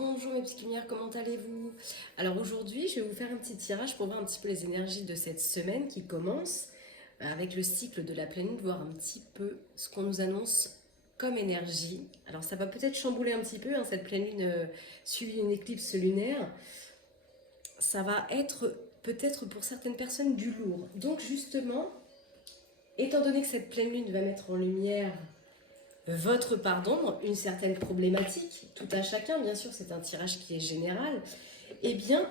Bonjour mes petites lumières, comment allez-vous? Alors aujourd'hui, je vais vous faire un petit tirage pour voir un petit peu les énergies de cette semaine qui commence avec le cycle de la pleine lune, voir un petit peu ce qu'on nous annonce comme énergie. Alors ça va peut-être chambouler un petit peu, hein, cette pleine lune suivie d'une éclipse lunaire. Ça va être peut-être pour certaines personnes du lourd. Donc justement, étant donné que cette pleine lune va mettre en lumière votre part d'ombre, une certaine problématique, tout à chacun, bien sûr, c'est un tirage qui est général, eh bien,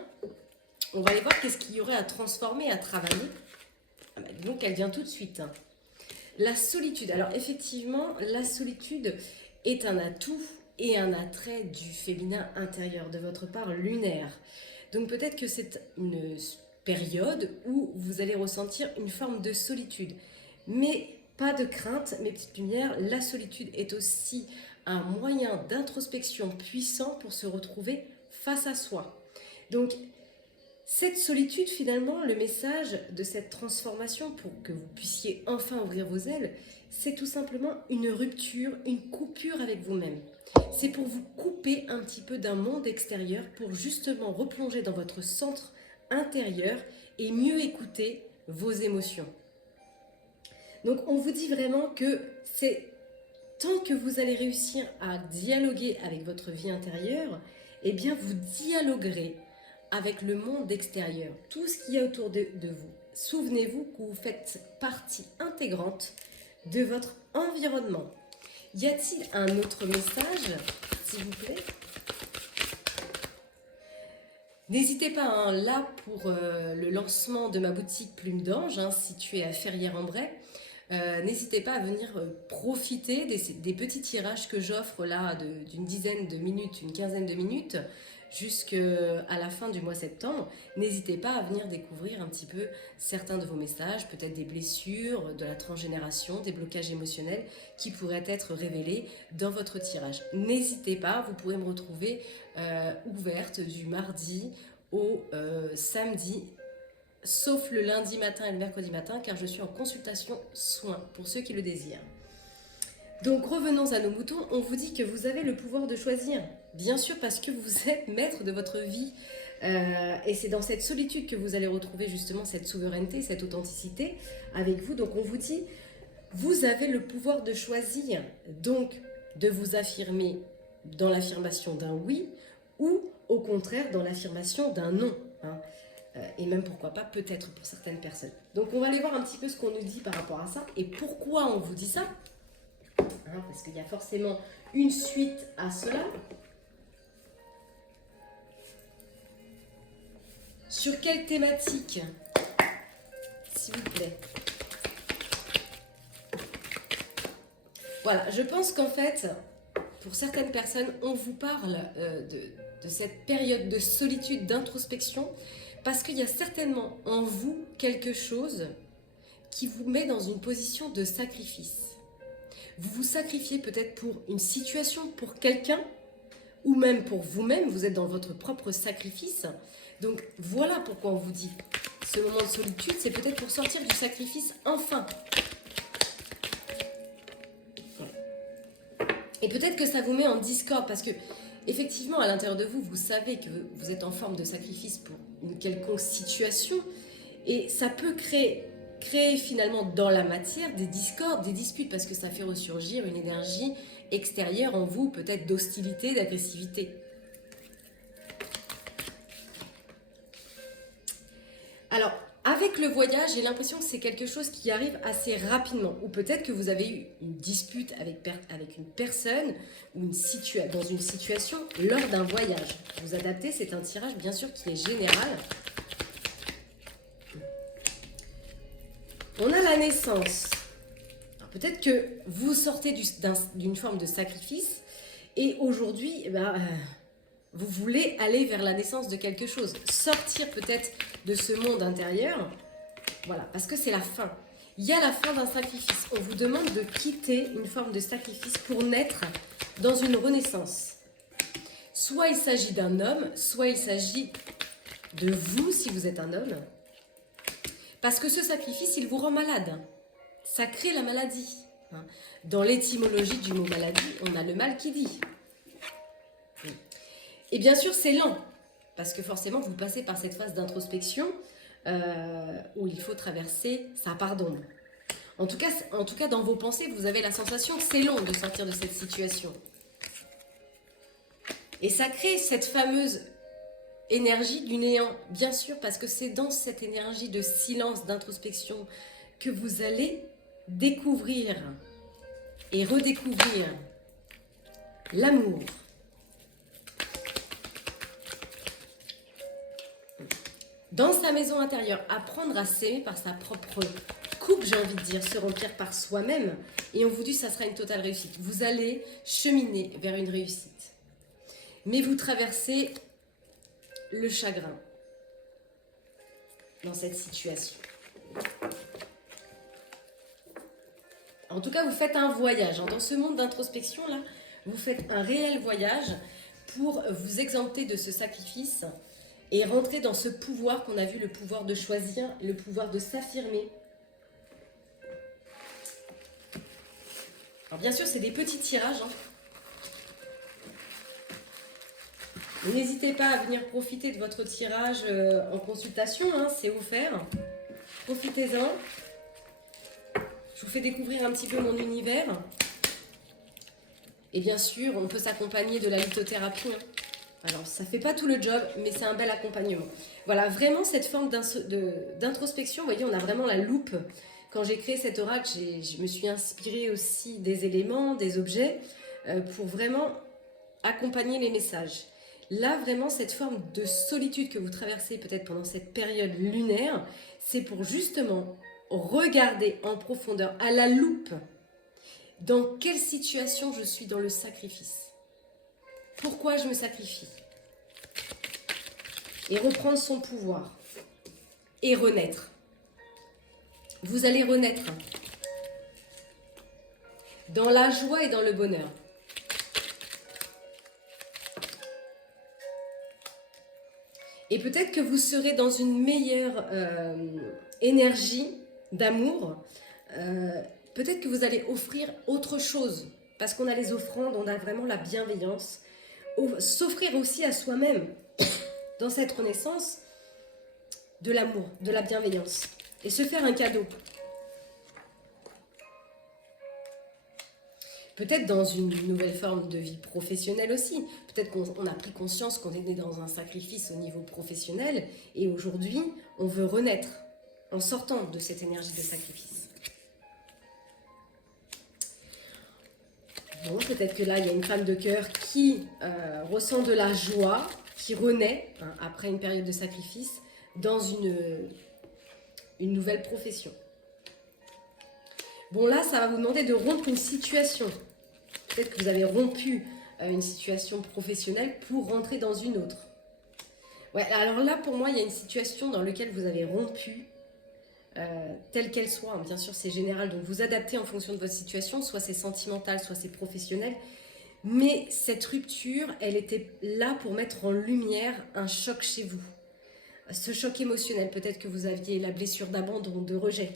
on va aller voir qu'est-ce qu'il y aurait à transformer, à travailler. Ah bah, donc, elle vient tout de suite. Hein. La solitude. Alors, effectivement, la solitude est un atout et un attrait du féminin intérieur, de votre part lunaire. Donc, peut-être que c'est une période où vous allez ressentir une forme de solitude. Mais pas de crainte, mes petites lumières, la solitude est aussi un moyen d'introspection puissant pour se retrouver face à soi. Donc, cette solitude, finalement, le message de cette transformation pour que vous puissiez enfin ouvrir vos ailes, c'est tout simplement une rupture, une coupure avec vous-même. C'est pour vous couper un petit peu d'un monde extérieur pour justement replonger dans votre centre intérieur et mieux écouter vos émotions. Donc on vous dit vraiment que c'est tant que vous allez réussir à dialoguer avec votre vie intérieure, eh bien vous dialoguerez avec le monde extérieur, tout ce qu'il y a autour de vous. Souvenez-vous que vous faites partie intégrante de votre environnement. Y a-t-il un autre message, s'il vous plaît? N'hésitez pas, hein, là pour le lancement de ma boutique Plume d'Ange, hein, située à Ferrières-en-Bray, n'hésitez pas à venir profiter des petits tirages que j'offre là d'une dizaine de minutes, une quinzaine de minutes, jusqu'à la fin du mois septembre. N'hésitez pas à venir découvrir un petit peu certains de vos messages, peut-être des blessures, de la transgénération, des blocages émotionnels qui pourraient être révélés dans votre tirage. N'hésitez pas, vous pourrez me retrouver ouverte du mardi au samedi, sauf le lundi matin et le mercredi matin, car je suis en consultation soins pour ceux qui le désirent. Donc revenons à nos moutons, on vous dit que vous avez le pouvoir de choisir, bien sûr parce que vous êtes maître de votre vie, et c'est dans cette solitude que vous allez retrouver justement cette souveraineté, cette authenticité avec vous. Donc on vous dit, vous avez le pouvoir de choisir, donc de vous affirmer dans l'affirmation d'un oui, ou au contraire dans l'affirmation d'un non, hein. Et même pourquoi pas peut-être pour certaines personnes. Donc on va aller voir un petit peu ce qu'on nous dit par rapport à ça et pourquoi on vous dit ça, hein, parce qu'il y a forcément une suite à cela. Sur quelle thématique, s'il vous plaît? Voilà, je pense qu'en fait, pour certaines personnes, on vous parle de cette période de solitude, d'introspection, parce qu'il y a certainement en vous quelque chose qui vous met dans une position de sacrifice. Vous vous sacrifiez peut-être pour une situation, pour quelqu'un, ou même pour vous-même, vous êtes dans votre propre sacrifice. Donc voilà pourquoi on vous dit, ce moment de solitude, c'est peut-être pour sortir du sacrifice enfin. Et peut-être que ça vous met en discorde, parce que effectivement, à l'intérieur de vous, vous savez que vous êtes en forme de sacrifice pour une quelconque situation, et ça peut créer finalement dans la matière des discordes, des disputes, parce que ça fait ressurgir une énergie extérieure en vous, peut-être d'hostilité, d'agressivité. Alors, avec le voyage, j'ai l'impression que c'est quelque chose qui arrive assez rapidement. Ou peut-être que vous avez eu une dispute avec une personne ou dans une situation lors d'un voyage. Vous adaptez, c'est un tirage bien sûr qui est général. On a la naissance. Peut-être que vous sortez d'une forme de sacrifice et aujourd'hui, vous voulez aller vers la naissance de quelque chose. Sortir peut-être de ce monde intérieur. Voilà, parce que c'est la fin. Il y a la fin d'un sacrifice. On vous demande de quitter une forme de sacrifice pour naître dans une renaissance. Soit il s'agit d'un homme, soit il s'agit de vous si vous êtes un homme. Parce que ce sacrifice, il vous rend malade. Ça crée la maladie. Dans l'étymologie du mot maladie, on a le mal qui dit. Et bien sûr, c'est lent, parce que forcément, vous passez par cette phase d'introspection où il faut traverser sa part d'ombre. En tout cas, dans vos pensées, vous avez la sensation que c'est long de sortir de cette situation. Et ça crée cette fameuse énergie du néant, bien sûr, parce que c'est dans cette énergie de silence, d'introspection, que vous allez découvrir et redécouvrir l'amour. Dans sa maison intérieure, apprendre à s'aimer par sa propre coupe, j'ai envie de dire, se remplir par soi-même. Et on vous dit que ça sera une totale réussite. Vous allez cheminer vers une réussite. Mais vous traversez le chagrin dans cette situation. En tout cas, vous faites un voyage. Dans ce monde d'introspection, là, vous faites un réel voyage pour vous exempter de ce sacrifice et rentrer dans ce pouvoir qu'on a vu, le pouvoir de choisir, le pouvoir de s'affirmer. Alors bien sûr, c'est des petits tirages. N'hésitez pas à venir profiter de votre tirage en consultation, c'est offert. Profitez-en. Je vous fais découvrir un petit peu mon univers. Et bien sûr, on peut s'accompagner de la lithothérapie. Alors, ça ne fait pas tout le job, mais c'est un bel accompagnement. Voilà, vraiment cette forme d'introspection. Vous voyez, on a vraiment la loupe. Quand j'ai créé cet oracle, je me suis inspirée aussi des éléments, des objets, pour vraiment accompagner les messages. Là, vraiment, cette forme de solitude que vous traversez peut-être pendant cette période lunaire, c'est pour justement regarder en profondeur, à la loupe, dans quelle situation je suis dans le sacrifice. Pourquoi je me sacrifie? Et reprendre son pouvoir. Et renaître. Vous allez renaître dans la joie et dans le bonheur. Et peut-être que vous serez dans une meilleure énergie d'amour. Peut-être que vous allez offrir autre chose. Parce qu'on a les offrandes, on a vraiment la bienveillance. S'offrir aussi à soi-même, dans cette renaissance, de l'amour, de la bienveillance. Et se faire un cadeau. Peut-être dans une nouvelle forme de vie professionnelle aussi. Peut-être qu'on a pris conscience qu'on était dans un sacrifice au niveau professionnel et aujourd'hui, on veut renaître en sortant de cette énergie de sacrifice. Bon, peut-être que là, il y a une femme de cœur qui ressent de la joie, qui renaît après une période de sacrifice dans une nouvelle profession. Bon, là, ça va vous demander de rompre une situation. Peut-être que vous avez rompu une situation professionnelle pour rentrer dans une autre. Ouais, alors là, pour moi, il y a une situation dans laquelle vous avez rompu, telle qu'elle soit. Bien sûr, c'est général, donc vous adaptez en fonction de votre situation, soit c'est sentimental, soit c'est professionnel. Mais cette rupture, elle était là pour mettre en lumière un choc chez vous. Ce choc émotionnel, peut-être que vous aviez la blessure d'abandon, de rejet.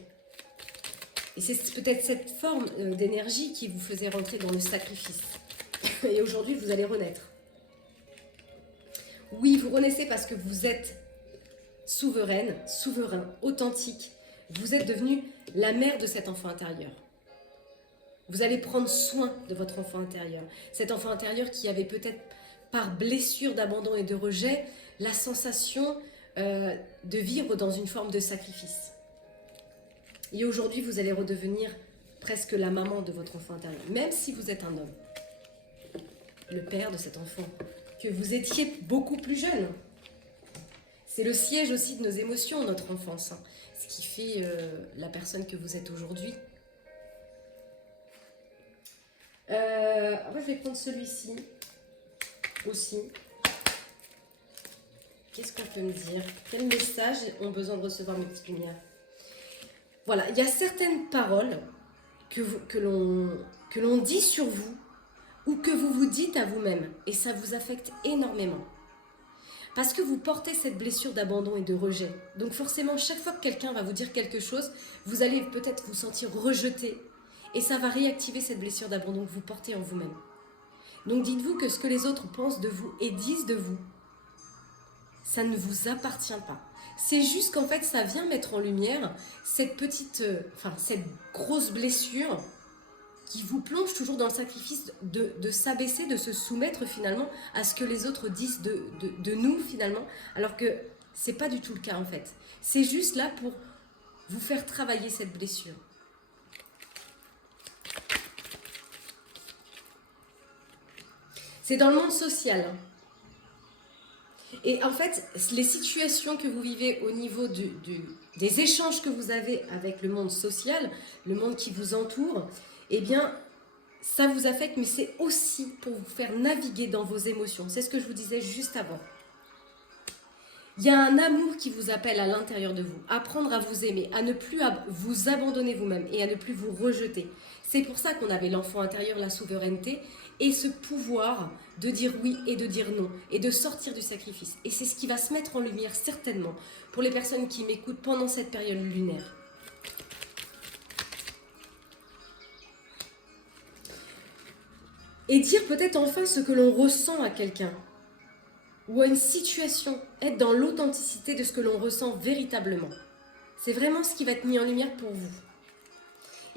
Et c'est peut-être cette forme d'énergie qui vous faisait rentrer dans le sacrifice. Et aujourd'hui, vous allez renaître. Oui, vous renaissez parce que vous êtes souveraine, souverain, authentique. Vous êtes devenu la mère de cet enfant intérieur. Vous allez prendre soin de votre enfant intérieur. Cet enfant intérieur qui avait peut-être, par blessure d'abandon et de rejet, la sensation de vivre dans une forme de sacrifice. Et aujourd'hui, vous allez redevenir presque la maman de votre enfant intérieur, même si vous êtes un homme. Le père de cet enfant, que vous étiez beaucoup plus jeune. C'est le siège aussi de nos émotions, notre enfance, ce qui fait la personne que vous êtes aujourd'hui. Je vais prendre celui-ci aussi. Qu'est-ce qu'on peut me dire? Quels messages ont besoin de recevoir mes petites lumières? Voilà, il y a certaines paroles que l'on dit sur vous ou que vous vous dites à vous-même et ça vous affecte énormément. Parce que vous portez cette blessure d'abandon et de rejet. Donc forcément, chaque fois que quelqu'un va vous dire quelque chose, vous allez peut-être vous sentir rejeté et ça va réactiver cette blessure d'abandon que vous portez en vous-même. Donc dites-vous que ce que les autres pensent de vous et disent de vous, ça ne vous appartient pas. C'est juste qu'en fait, ça vient mettre en lumière cette cette grosse blessure qui vous plonge toujours dans le sacrifice de s'abaisser, de se soumettre finalement à ce que les autres disent de nous finalement, alors que c'est pas du tout le cas en fait. C'est juste là pour vous faire travailler cette blessure. C'est dans le monde social. Et en fait, les situations que vous vivez au niveau des échanges que vous avez avec le monde social, le monde qui vous entoure, eh bien, ça vous affecte, mais c'est aussi pour vous faire naviguer dans vos émotions. C'est ce que je vous disais juste avant. Il y a un amour qui vous appelle à l'intérieur de vous. Apprendre à vous aimer, à ne plus vous abandonner vous-même et à ne plus vous rejeter. C'est pour ça qu'on avait l'enfant intérieur, la souveraineté et ce pouvoir de dire oui et de dire non et de sortir du sacrifice. Et c'est ce qui va se mettre en lumière certainement pour les personnes qui m'écoutent pendant cette période lunaire. Et dire peut-être enfin ce que l'on ressent à quelqu'un ou à une situation, être dans l'authenticité de ce que l'on ressent véritablement. C'est vraiment ce qui va être mis en lumière pour vous.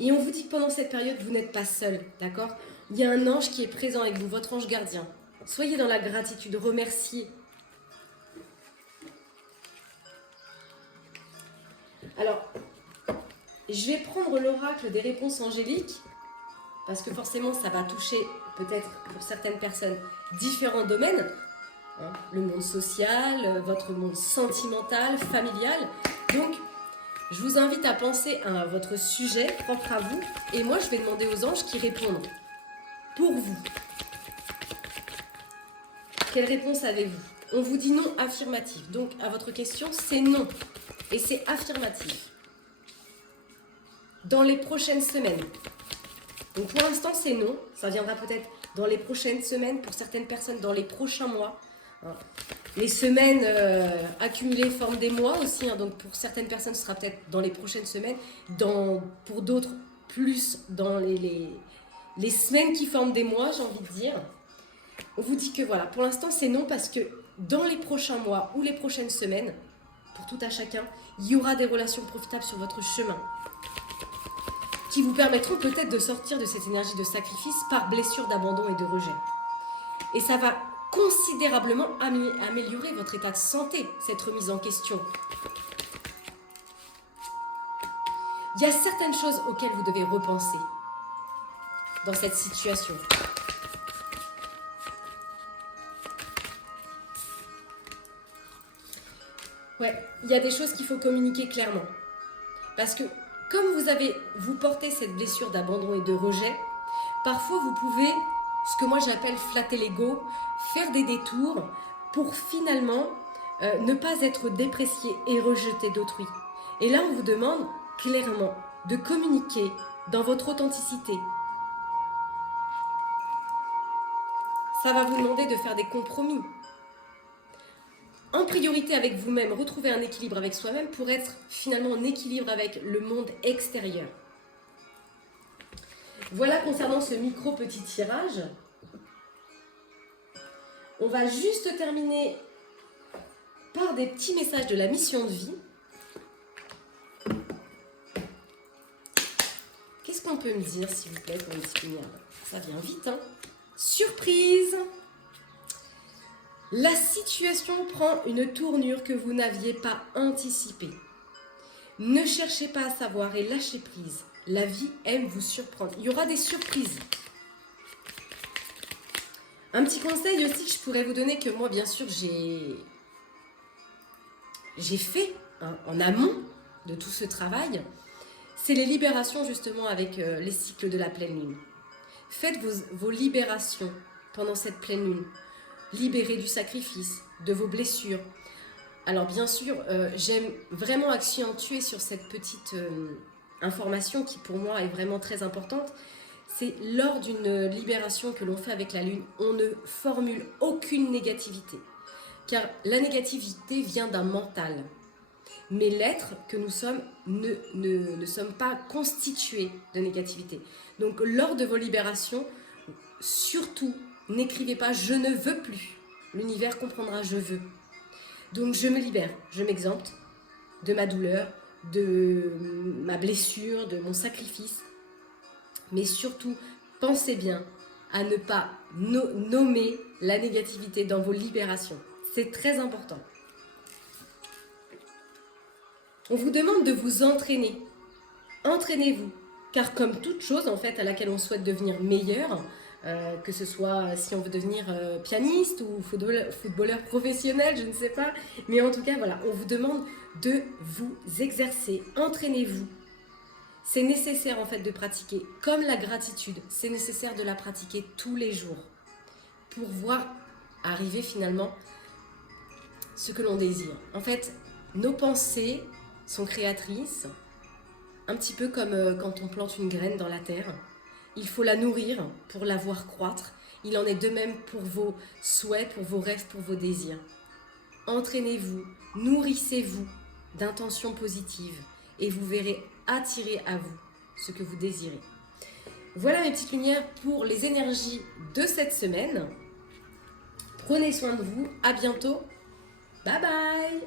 Et on vous dit que pendant cette période, vous n'êtes pas seul, d'accord? Il y a un ange qui est présent avec vous, votre ange gardien. Soyez dans la gratitude, remerciez. Alors, je vais prendre l'oracle des réponses angéliques, parce que forcément, ça va toucher peut-être pour certaines personnes différents domaines. Hein, le monde social, votre monde sentimental, familial. Donc, je vous invite à penser à votre sujet propre à vous. Et moi, je vais demander aux anges qui répondent pour vous. Quelle réponse avez-vous? On vous dit non affirmatif. Donc, à votre question, c'est non. Et c'est affirmatif. Dans les prochaines semaines. Donc, pour l'instant, c'est non. Ça viendra peut-être dans les prochaines semaines. Pour certaines personnes, dans les prochains mois. Les semaines accumulées forment des mois aussi, hein, donc pour certaines personnes ce sera peut-être dans les prochaines semaines, pour d'autres plus dans les semaines qui forment des mois, j'ai envie de dire. On vous dit que voilà, pour l'instant c'est non parce que dans les prochains mois ou les prochaines semaines, pour tout à chacun, il y aura des relations profitables sur votre chemin qui vous permettront peut-être de sortir de cette énergie de sacrifice par blessure d'abandon et de rejet. Et ça va considérablement améliorer votre état de santé, cette remise en question. Il y a certaines choses auxquelles vous devez repenser dans cette situation. Ouais, il y a des choses qu'il faut communiquer clairement. Parce que comme vous portez cette blessure d'abandon et de rejet, parfois vous pouvez, ce que moi j'appelle flatter l'ego, faire des détours pour finalement ne pas être déprécié et rejeté d'autrui. Et là, on vous demande clairement de communiquer dans votre authenticité. Ça va vous demander de faire des compromis. En priorité avec vous-même, retrouver un équilibre avec soi-même pour être finalement en équilibre avec le monde extérieur. Voilà concernant ce micro petit tirage. On va juste terminer par des petits messages de la mission de vie. Qu'est-ce qu'on peut me dire, s'il vous plaît, pour une petite lumière? Ça vient vite, hein? Surprise! La situation prend une tournure que vous n'aviez pas anticipée. Ne cherchez pas à savoir et lâchez prise. La vie aime vous surprendre. Il y aura des surprises. Un petit conseil aussi que je pourrais vous donner, que moi, bien sûr, j'ai fait en amont de tout ce travail, c'est les libérations justement avec les cycles de la pleine lune. Faites vos libérations pendant cette pleine lune. Libérez du sacrifice, de vos blessures. Alors bien sûr, j'aime vraiment accentuer sur cette petite information qui pour moi est vraiment très importante. C'est lors d'une libération que l'on fait avec la lune, on ne formule aucune négativité. Car la négativité vient d'un mental. Mais l'être que nous sommes ne sommes pas constitués de négativité. Donc lors de vos libérations, surtout, N'écrivez pas « je ne veux plus ». L'univers comprendra « je veux ». Donc je me libère, je m'exempte de ma douleur, de ma blessure, de mon sacrifice. Mais surtout, pensez bien à ne pas nommer la négativité dans vos libérations. C'est très important. On vous demande de vous entraîner. Entraînez-vous. Car comme toute chose en fait à laquelle on souhaite devenir meilleur, que ce soit si on veut devenir pianiste ou footballeur professionnel, je ne sais pas. Mais en tout cas, voilà, on vous demande de vous exercer. Entraînez-vous. C'est nécessaire en fait de pratiquer. Comme la gratitude, c'est nécessaire de la pratiquer tous les jours pour voir arriver finalement ce que l'on désire. En fait, nos pensées sont créatrices, un petit peu comme quand on plante une graine dans la terre. Il faut la nourrir pour la voir croître. Il en est de même pour vos souhaits, pour vos rêves, pour vos désirs. Entraînez-vous, nourrissez-vous d'intentions positives et vous verrez attirer à vous ce que vous désirez. Voilà mes petites lumières pour les énergies de cette semaine. Prenez soin de vous. À bientôt. Bye bye.